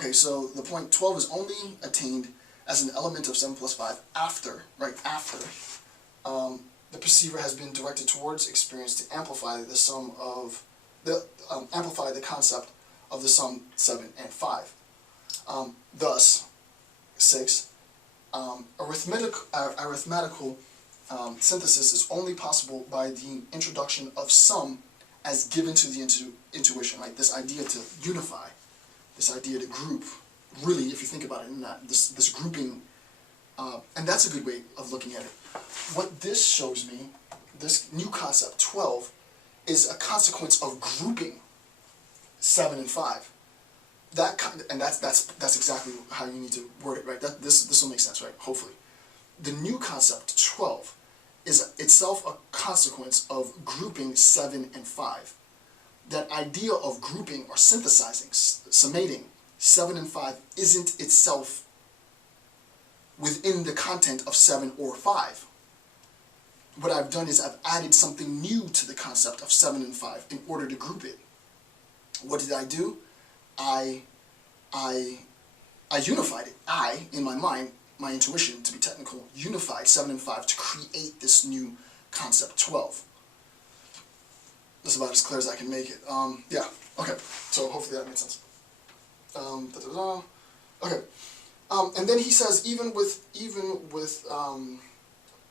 okay, so the point 12 is only attained as an element of 7 plus 5 after, right, after the perceiver has been directed towards experience to amplify the sum of, amplify the concept of the sum 7 and 5. Thus, 6, arithmetical synthesis is only possible by the introduction of sum as given to the intuition, right? This idea to unify, this idea to group, really, if you think about it in that, this grouping, and that's a good way of looking at it. What this shows me, this new concept, 12, is a consequence of grouping 7 and 5. That's exactly how you need to word it, right? This will make sense, right? Hopefully. The new concept, 12, is itself a consequence of grouping 7 and 5. That idea of grouping or synthesizing, summating 7 and 5 isn't itself within the content of 7 or 5. What I've done is I've added something new to the concept of 7 and 5 in order to group it. What did I do? I unified it. In my mind, my intuition, to be technical, unified 7 and 5 to create this new concept, 12. That's about as clear as I can make it. Yeah, okay, so hopefully that made sense. Okay, and then he says even with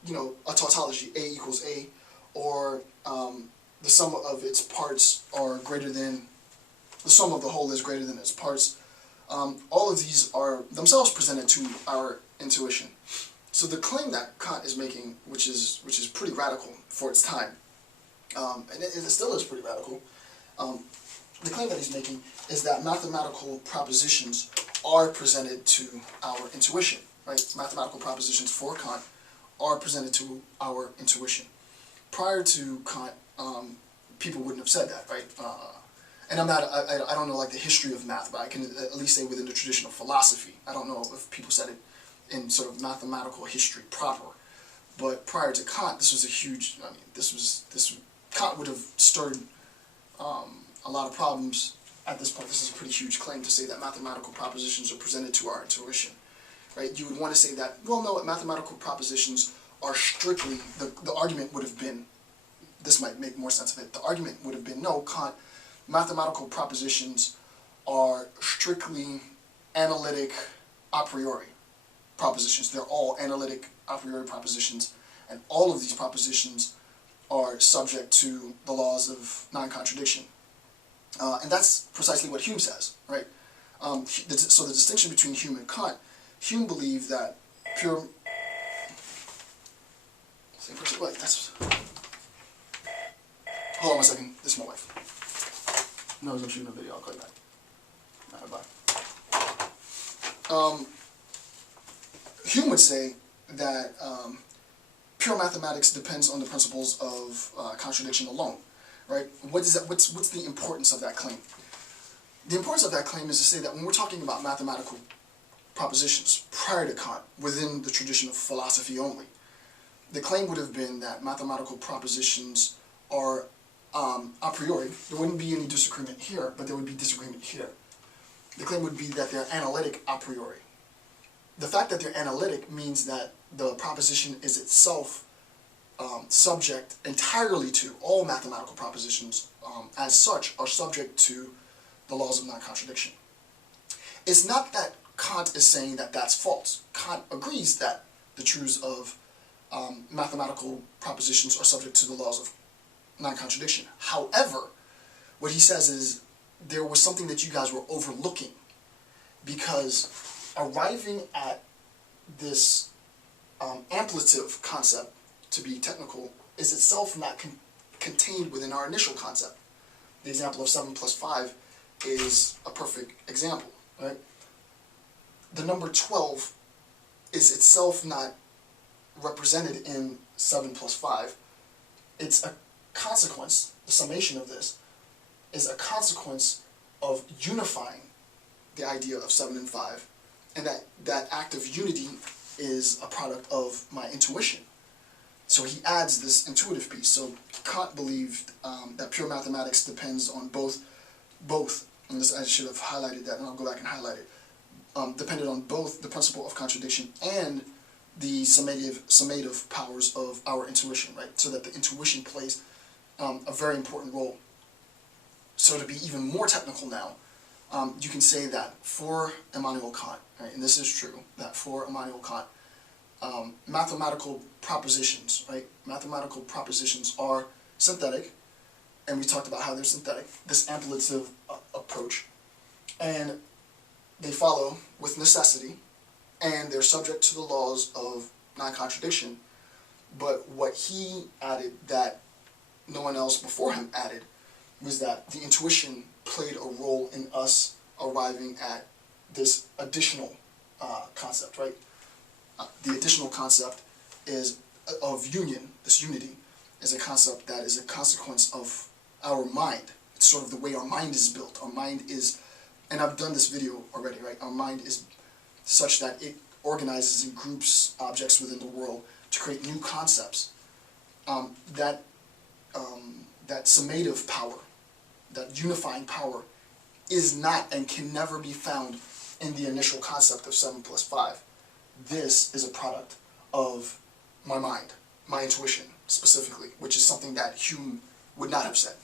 you know, a tautology, A equals A, or the sum of its parts are greater than, the sum of the whole is greater than its parts, all of these are themselves presented to our intuition. So the claim that Kant is making, which is pretty radical for its time, and it still is pretty radical, the claim that he's making is that mathematical propositions are presented to our intuition, right? Mathematical propositions for Kant are presented to our intuition. Prior to Kant, people wouldn't have said that, right? And I don't know like the history of math, but I can at least say within the tradition of philosophy. I don't know if people said it in sort of mathematical history proper. But prior to Kant, this was a huge, I mean, Kant would have stirred a lot of problems at this point. This is a pretty huge claim to say that mathematical propositions are presented to our intuition, right? You would want to say that, well, no, mathematical propositions are strictly, the argument would have been, this might make more sense of it, the argument would have been, no, Kant, mathematical propositions are strictly analytic a priori propositions. They're all analytic a priori propositions, and all of these propositions are subject to the laws of non-contradiction. And that's precisely what Hume says, right? So the distinction between Hume and Kant, Hume believed that pure... Wait, that's... Hold on a second, this is my wife. No, I'm shooting a video, I'll call you back. Alright, bye. Hume would say that pure mathematics depends on the principles of contradiction alone, right? What's the importance of that claim? The importance of that claim is to say that when we're talking about mathematical propositions prior to Kant, within the tradition of philosophy only, the claim would have been that mathematical propositions are a priori. There wouldn't be any disagreement here, but there would be disagreement here. The claim would be that they're analytic a priori. The fact that they're analytic means that the proposition is itself subject entirely to, all mathematical propositions as such are subject to the laws of non-contradiction. It's not that Kant is saying that that's false. Kant agrees that the truths of mathematical propositions are subject to the laws of non-contradiction. However, what he says is there was something that you guys were overlooking, because arriving at this amplitive concept, to be technical, is itself not contained within our initial concept. The example of 7 plus 5 is a perfect example, right? The number 12 is itself not represented in 7 plus 5. It's a consequence, the summation of this is a consequence of unifying the idea of 7 and 5, and that act of unity is a product of my intuition. So he adds this intuitive piece. So Kant believed that pure mathematics depends on both, and this, I should have highlighted that, and I'll go back and highlight it. depended on both the principle of contradiction and the summative powers of our intuition, right? So that the intuition plays a very important role. So to be even more technical now, you can say that for Immanuel Kant, right, and this is true, that for Immanuel Kant, mathematical propositions, right, mathematical propositions are synthetic, and we talked about how they're synthetic, this ampliative approach, and they follow with necessity, and they're subject to the laws of non-contradiction. But what he added that no one else before him added was that the intuition played a role in us arriving at this additional concept, right? The additional concept is of union, this unity, is a concept that is a consequence of our mind. It's sort of the way our mind is built. Our mind is, and I've done this video already, right? Our mind is such that it organizes and groups objects within the world to create new concepts. That summative power, that unifying power, is not and can never be found in the initial concept of 7 plus 5. This is a product of my mind, my intuition specifically, which is something that Hume would not have said.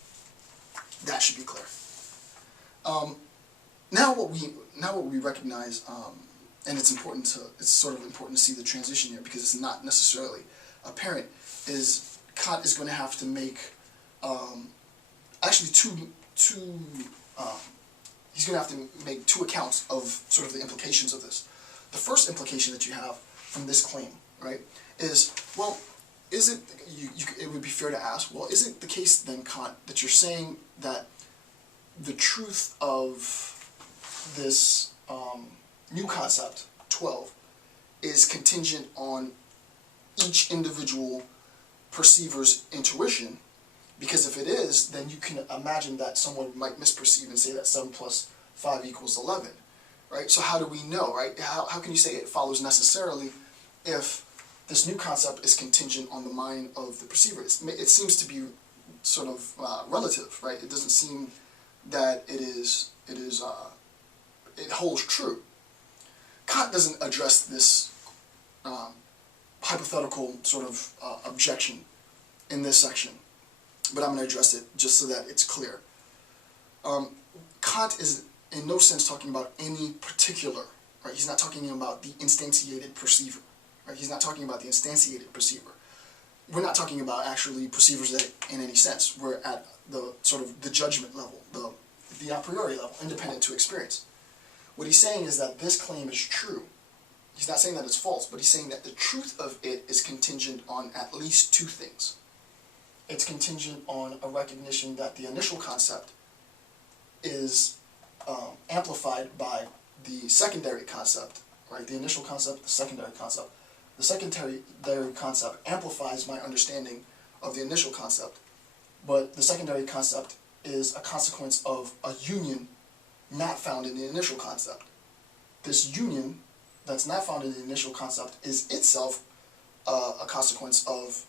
That should be clear. Now what we recognize, and it's sort of important to see the transition here because it's not necessarily apparent, is Kant is going to have to make actually he's going to have to make two accounts of sort of the implications of this. The first implication that you have from this claim, right, is, well, is it, it would be fair to ask, well, is it the case then, Kant, that you're saying that the truth of this new concept, 12, is contingent on each individual perceiver's intuition? Because if it is, then you can imagine that someone might misperceive and say that 7 plus 5 equals 11, right? So how do we know, right? How can you say it follows necessarily if this new concept is contingent on the mind of the perceiver? It seems to be sort of relative, right? It doesn't seem that it holds true. Kant doesn't address this hypothetical sort of objection in this section, but I'm going to address it just so that it's clear. Kant is in no sense talking about any particular, right? He's not talking about the instantiated perceiver, right? He's not talking about the instantiated perceiver. We're not talking about actually perceivers that in any sense. We're at the sort of the judgment level, the a priori level, independent to experience. What he's saying is that this claim is true. He's not saying that it's false, but he's saying that the truth of it is contingent on at least two things. It's contingent on a recognition that the initial concept is amplified by the secondary concept, right? The initial concept, the secondary concept. The secondary concept amplifies my understanding of the initial concept, but the secondary concept is a consequence of a union not found in the initial concept. This union that's not found in the initial concept is itself a consequence of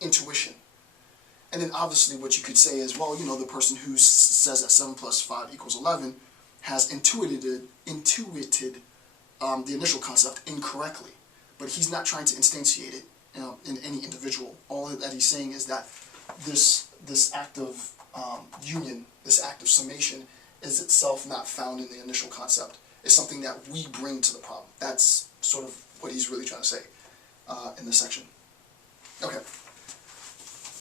intuition. And then obviously what you could say is, well, you know, the person who says that 7 plus 5 equals 11 has intuited the initial concept incorrectly. But he's not trying to instantiate it, you know, in any individual. All that he's saying is that this act of union, this act of summation, is itself not found in the initial concept. It's something that we bring to the problem. That's sort of what he's really trying to say in this section. Okay.